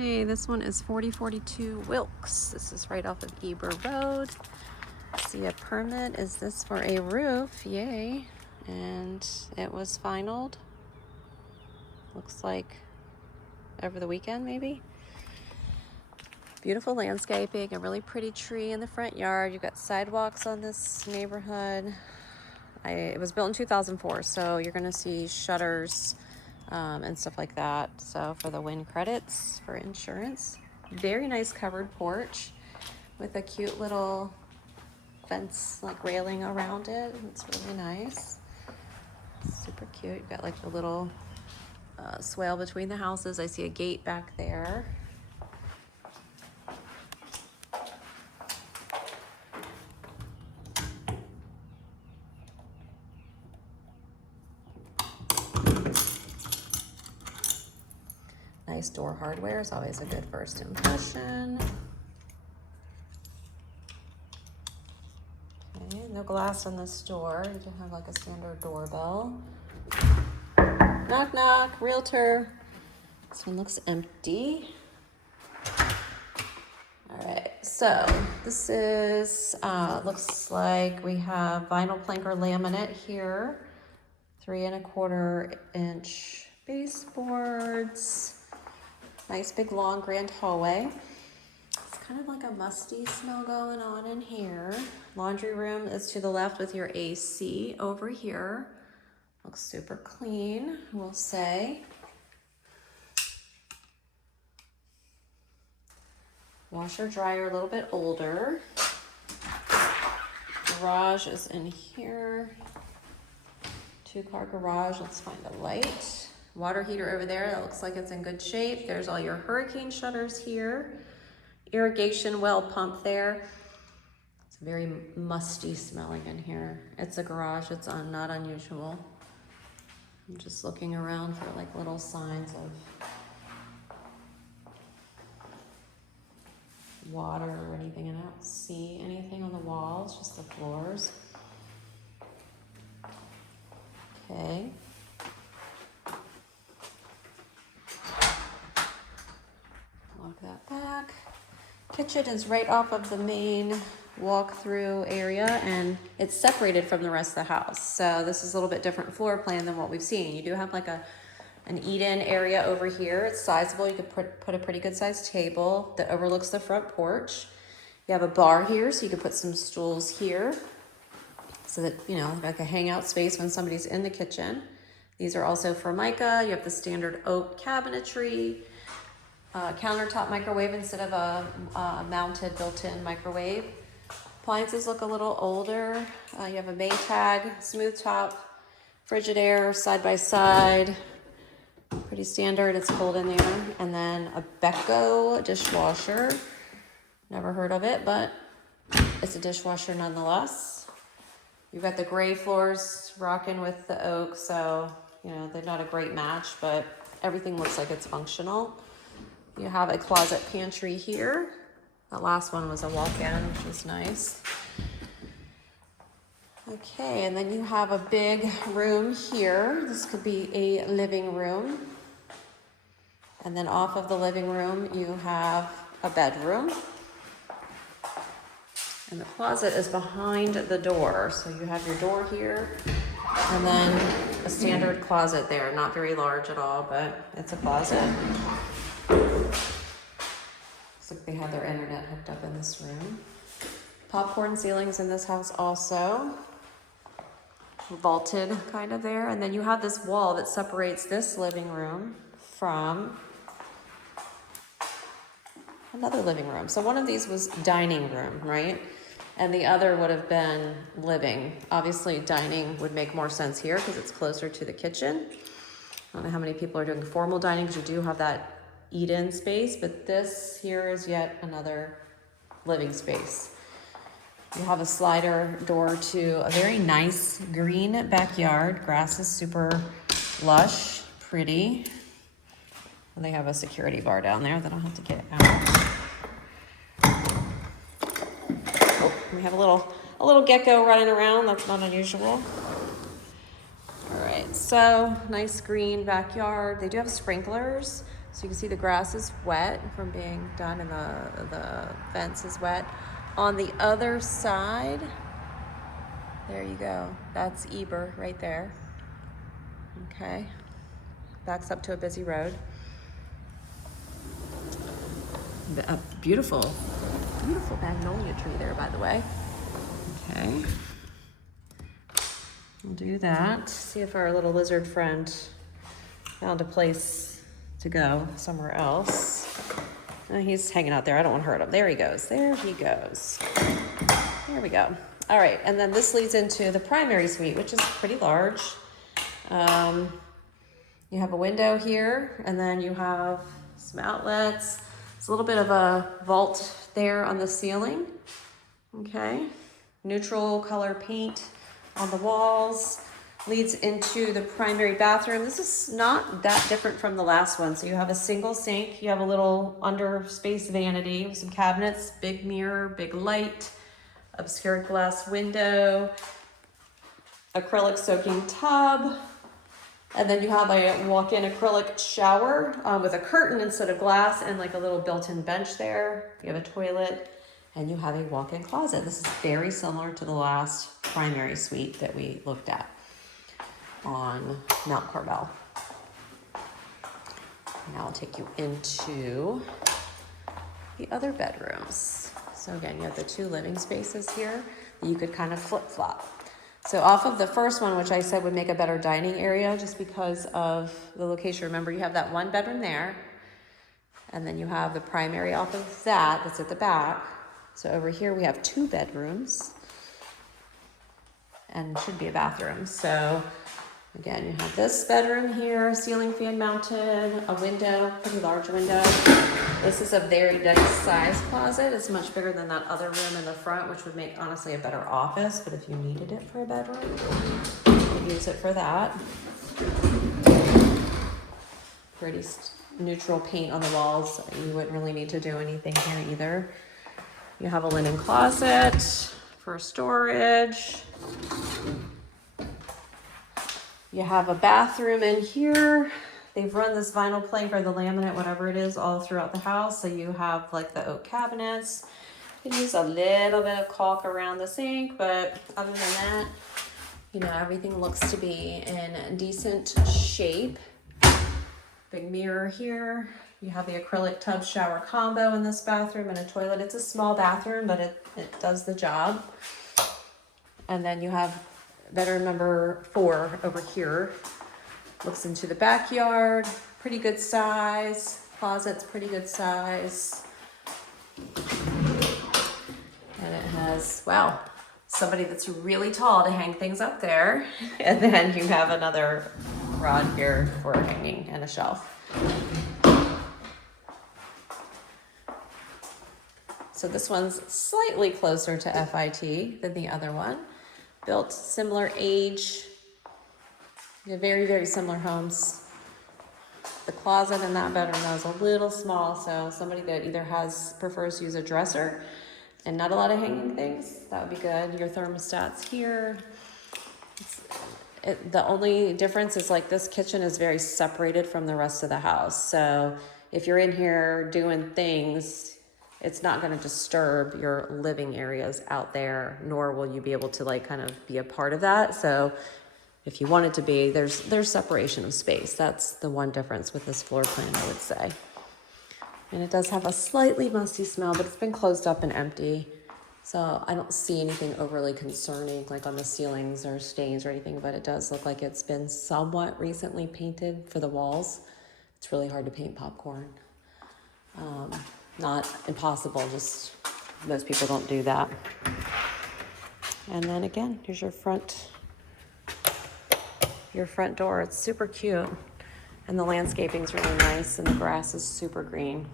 Okay, this one is 4042 Wilkes. This is right off of Eber Road. See, a permit. Is this for a roof? Yay. And it was finalized. Looks like over the weekend, maybe. Beautiful landscaping, a really pretty tree in the front yard. You've got sidewalks on this neighborhood. It was built in 2004, so you're gonna see shutters and stuff like that. So for the wind credits for insurance. Very nice covered porch with a cute little fence like railing around it. It's really nice. Super cute. You've got like the little swale between the houses. I see a gate back there. Nice door hardware is always a good first impression. Okay, no glass on this door. You can have like a standard doorbell. Knock, knock, Realtor. This one looks empty. All right, so this is, looks like we have vinyl plank or laminate here. 3 1/4 inch baseboards. Nice big long grand hallway. It's kind of like a musty smell going on in here. Laundry room is to the left with your AC over here. Looks super clean, we'll say. Washer dryer a little bit older. Garage is in here. 2-car garage. Let's find a light. Water heater over there, that looks like it's in good shape. There's all your hurricane shutters here. Irrigation well pump there. It's very musty smelling in here. It's a garage, it's not unusual. I'm just looking around for like little signs of water or anything, and I don't see anything on the walls, just the floors. Okay. Lock that back. Kitchen is right off of the main walk-through area, and it's separated from the rest of the house. So this is a little bit different floor plan than what we've seen. You do have like an eat-in area over here. It's sizable. You could put a pretty good sized table that overlooks the front porch. You have a bar here, so you could put some stools here so that, you know, like a hangout space when somebody's in the kitchen. These are also Formica. You have the standard oak cabinetry. Countertop microwave instead of a mounted built-in microwave. Appliances look a little older. You have a Maytag, smooth top, Frigidaire, side by side. Pretty standard, it's cold in there. And then a 𝐵𝐿𝐾 dishwasher. Never heard of it, but it's a dishwasher nonetheless. You've got the gray floors rocking with the oak, so, you know, they're not a great match, but everything looks like it's functional. You have a closet pantry here. That last one was a walk-in, which was nice. Okay, and then you have a big room here. This could be a living room. And then off of the living room, you have a bedroom. And the closet is behind the door. So you have your door here, and then a standard closet there. Not very large at all, but it's a closet. Looks like they have their internet hooked up in this room. Popcorn ceilings in this house also. Vaulted kind of there. And then you have this wall that separates this living room from another living room. So one of these was dining room, right? And the other would have been living. Obviously dining would make more sense here because it's closer to the kitchen. I don't know how many people are doing formal dining because you do have that eat-in space, but this here is yet another living space. You have a slider door to a very nice green backyard. Grass is super lush, pretty. And they have a security bar down there that I'll have to get out. Oh, we have a little gecko running around. That's not unusual. All right, so nice green backyard. They do have sprinklers. So you can see the grass is wet from being done and the fence is wet. On the other side, there you go. That's 𝐸𝐵 right there. Okay. Backs up to a busy road. A beautiful, beautiful magnolia tree there, by the way. Okay. We'll do that. See if our little lizard friend found a place to go somewhere else. He's hanging out there. I don't want to hurt him. There he goes. There he goes. There we go. All right, and then this leads into the primary suite, which is pretty large. You have a window here, and then you have some outlets. It's a little bit of a vault there on the ceiling. Okay, neutral color paint on the walls. Leads into the primary bathroom. This is not that different from the last one. So you have a single sink, you have a little under space vanity with some cabinets, big mirror, big light, obscured glass window, acrylic soaking tub, and then you have a walk-in acrylic shower with a curtain instead of glass and like a little built-in bench there. You have a toilet and you have a walk-in closet. This is very similar to the last primary suite that we looked at on Mount Carmel. Now I'll take you into the other bedrooms. So again, you have the two living spaces here that you could kind of flip-flop. So off of the first one, which I said would make a better dining area just because of the location. Remember, you have that one bedroom there, and then you have the primary off of that that's at the back. So over here we have two bedrooms and should be a bathroom. So again, you have this bedroom here, ceiling fan mounted, a window, pretty large window. This is a very nice size closet. It's much bigger than that other room in the front, which would make honestly a better office, but if you needed it for a bedroom, you could use it for that. Pretty neutral paint on the walls. You wouldn't really need to do anything here either. You have a linen closet for storage. You have a bathroom in here. They've run this vinyl plank or the laminate, whatever it is, all throughout the house. So you have like the oak cabinets. You can use a little bit of caulk around the sink, but other than that, you know, everything looks to be in decent shape. Big mirror here. You have the acrylic tub shower combo in this bathroom and a toilet. It's a small bathroom, but it does the job. And then you have bedroom number 4 over here. Looks into the backyard, pretty good size. Closet's pretty good size. And it has, wow, somebody that's really tall to hang things up there. And then you have another rod here for hanging and a shelf. So this one's slightly closer to FIT than the other one. Built similar age. They're very, very similar homes. The closet in that bedroom though is a little small, so somebody that either prefers to use a dresser and not a lot of hanging things, that would be good. Your thermostat's here. The only difference is like this kitchen is very separated from the rest of the house. So if you're in here doing things, it's not going to disturb your living areas out there, nor will you be able to like kind of be a part of that. So if you want it to be, there's separation of space. That's the one difference with this floor plan, I would say. And it does have a slightly musty smell, but it's been closed up and empty. So I don't see anything overly concerning like on the ceilings or stains or anything, but it does look like it's been somewhat recently painted for the walls. It's really hard to paint popcorn. Not impossible, just most people don't do that. And then again, here's your front door. It's super cute. And the landscaping's really nice and the grass is super green.